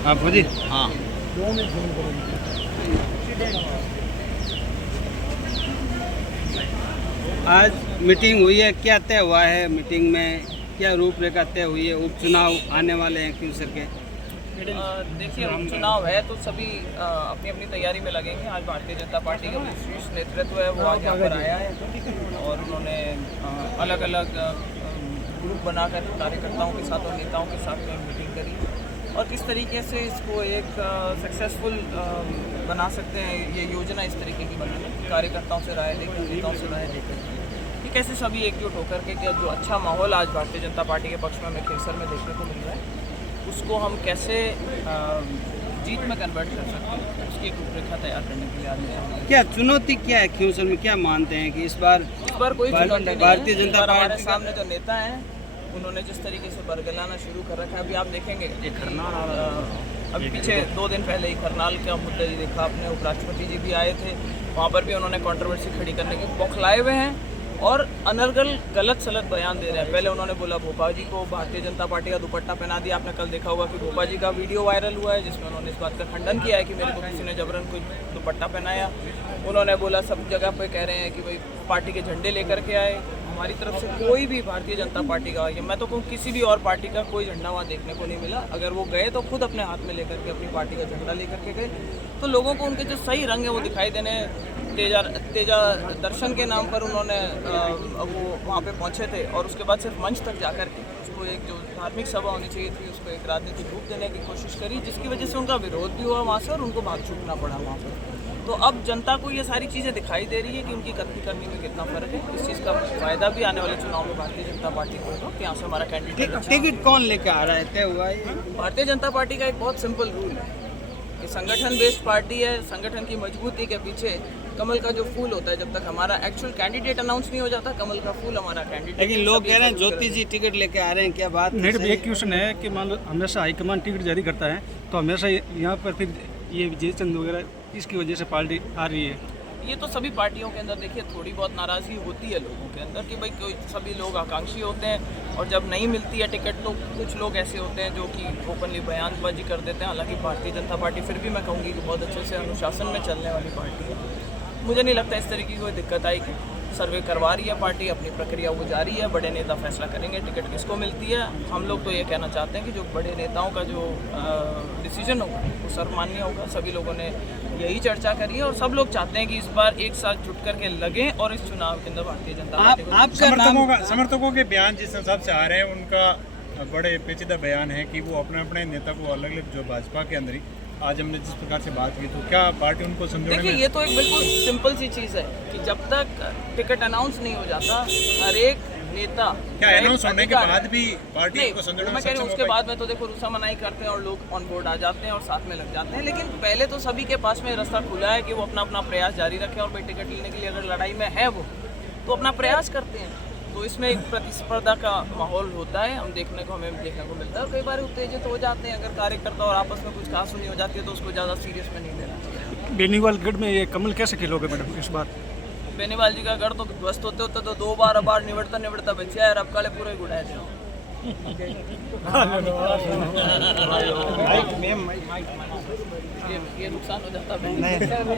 आप जी हाँ। आज मीटिंग हुई है, क्या तय हुआ है मीटिंग में, क्या रूपरेखा तय हुई है? उपचुनाव आने वाले हैं क्यूसर के। देखिए, उपचुनाव है तो सभी अपनी अपनी तैयारी में लगेंगे। आज भारतीय जनता पार्टी का शीर्ष नेतृत्व है वो आज यहाँ पर आया है और उन्होंने अलग अलग ग्रुप बनाकर कार्यकर्ताओं के साथ और नेताओं के साथ में मीटिंग करी और किस तरीके से इसको एक सक्सेसफुल बना सकते हैं। ये योजना इस तरीके की बनाना, कार्यकर्ताओं से राय लेकर, नेताओं से राय लेकर कि कैसे सभी एकजुट होकर के जो अच्छा माहौल आज भारतीय जनता पार्टी के पक्ष में हमें खेसर में देखने को मिल रहा है उसको हम कैसे जीत में कन्वर्ट कर सकते हैं, उसकी एक रूपरेखा तैयार करने के लिए आते हैं। क्या चुनौती क्या है क्यूसर में? क्या मानते हैं कि इस बार कोई चुनौती नहीं है। भारतीय जनता पार्टी हमारे सामने जो नेता हैं उन्होंने जिस तरीके से बरगलाना शुरू कर रखा है, अभी आप देखेंगे अभी पीछे 2 दिन पहले ही करनाल का मुद्दा ही देखा आपने, उपराष्ट्रपति जी भी आए थे, वहाँ पर भी उन्होंने कंट्रोवर्सी खड़ी करने की बौखलाए हुए हैं और अनर्गल गलत सलत बयान दे रहे हैं। पहले उन्होंने बोला भोपा जी को भारतीय जनता पार्टी का दुपट्टा पहना दिया। आपने कल देखा होगा कि भोपा जी का वीडियो वायरल हुआ है जिसमें उन्होंने इस बात का खंडन किया है कि मेरे को किसी ने जबरन कोई दुपट्टा पहनाया। उन्होंने बोला सब जगह पे कह रहे हैं कि भाई पार्टी के झंडे लेकर के आए। हमारी तरफ से कोई भी भारतीय जनता पार्टी का, या मैं तो कहूँ किसी भी और पार्टी का कोई झंडा वहाँ देखने को नहीं मिला। अगर वो गए तो खुद अपने हाथ में लेकर के अपनी पार्टी का झंडा लेकर के गए, तो लोगों को उनके जो सही रंग है वो दिखाई देने। तेजा दर्शन के नाम पर उन्होंने वो वहाँ पे पहुँचे थे और उसके बाद सिर्फ मंच तक जाकर के उसको एक जो धार्मिक सभा होनी चाहिए थी उसको एक राजनीतिक रूप देने की कोशिश करी, जिसकी वजह से उनका विरोध भी हुआ वहाँ से और उनको भाग छूटना पड़ा वहाँ पर। तो अब जनता को ये सारी चीज़ें दिखाई दे रही है कि उनकी कथनी करने में कितना फ़र्क है। इस चीज़ का फ़ायदा भी आने वाले चुनाव में भारतीय जनता पार्टी को होगा कि यहाँ से हमारा कैंडिडेट टिकट कौन लेकर आ रहा है, तय हुआ है? भारतीय जनता पार्टी का एक बहुत सिंपल रूल है कि संगठन बेस्ड पार्टी है। संगठन की मजबूती के पीछे कमल का जो फूल होता है, जब तक हमारा एक्चुअल कैंडिडेट अनाउंस नहीं हो जाता, कमल का फूल हमारा कैंडिडेट। लेकिन लोग कह रहे हैं ज्योति जी टिकट लेके आ रहे हैं, क्या बात? नहीं, एक क्वेश्चन है कि मान लो हमेशा हाईकमान टिकट जारी करता है तो हमेशा यहाँ पर फिर ये विजय चंद वगैरह इसकी वजह से पार्टी आ रही है। ये तो सभी पार्टियों के अंदर देखिए थोड़ी बहुत नाराज़गी होती है लोगों के अंदर कि भाई कोई सभी लोग आकांक्षी होते हैं और जब नहीं मिलती है टिकट तो कुछ लोग ऐसे होते हैं जो कि ओपनली बयानबाजी कर देते हैं। हालांकि भारतीय जनता पार्टी फिर भी मैं कहूँगी कि बहुत अच्छे से अनुशासन में चलने वाली पार्टी है। मुझे नहीं लगता इस तरीके की कोई दिक्कत आएगी। सर्वे करवा रही है पार्टी, अपनी प्रक्रिया वो जारी है, बड़े नेता फैसला करेंगे टिकट किसको मिलती है। हम लोग तो ये कहना चाहते हैं कि जो बड़े नेताओं का जो डिसीजन होगा वो सर्वमान्य होगा। सभी लोगों ने यही चर्चा करी है और सब लोग चाहते हैं कि इस बार एक साथ जुट करके लगें और इस चुनाव के अंदर भारतीय जनता पार्टी समर्थकों के बयान जिस हिसाब से आ रहे हैं उनका बड़े पेचीदा बयान है कि वो अपने अपने नेता को अलग अलग जो भाजपा के अंदर ही आज हमने जिस प्रकार से बात की, तो क्या पार्टी उनको समझाने में? देखिए, ये तो एक बिल्कुल सिंपल सी चीज़ है कि जब तक टिकट अनाउंस नहीं हो जाता हर एक नेता क्या अनाउंस होने के बाद भी पार्टी को समझाने में मैं कह रही हूँ उसके बाद में तो देखो रुसा मनाई करते हैं और लोग ऑन बोर्ड आ जाते हैं और साथ में लग जाते हैं। लेकिन पहले तो सभी के पास में रास्ता खुला है कि वो अपना अपना प्रयास जारी रखें और भाई टिकट लेने के लिए अगर लड़ाई में है वो तो अपना प्रयास करते हैं। तो इसमें एक प्रतिस्पर्धा का माहौल होता है, हमें देखने को मिलता है और कई बार उत्तेजित हो जाते हैं। अगर कार्यकर्ता और आपस में कुछ कहासुनी हो जाती है तो उसको ज़्यादा सीरियस में नहीं लेना चाहिए। बेनीवाल गढ़ में ये कमल कैसे खिलोगे मैडम इस बार? बेनीवाल जी का गढ़ तो ध्वस्त होते होते तो 2 बार निवड़ता बचा है और अब काले पूरे गुड़ाए थे। ये नुकसान हो जाता है।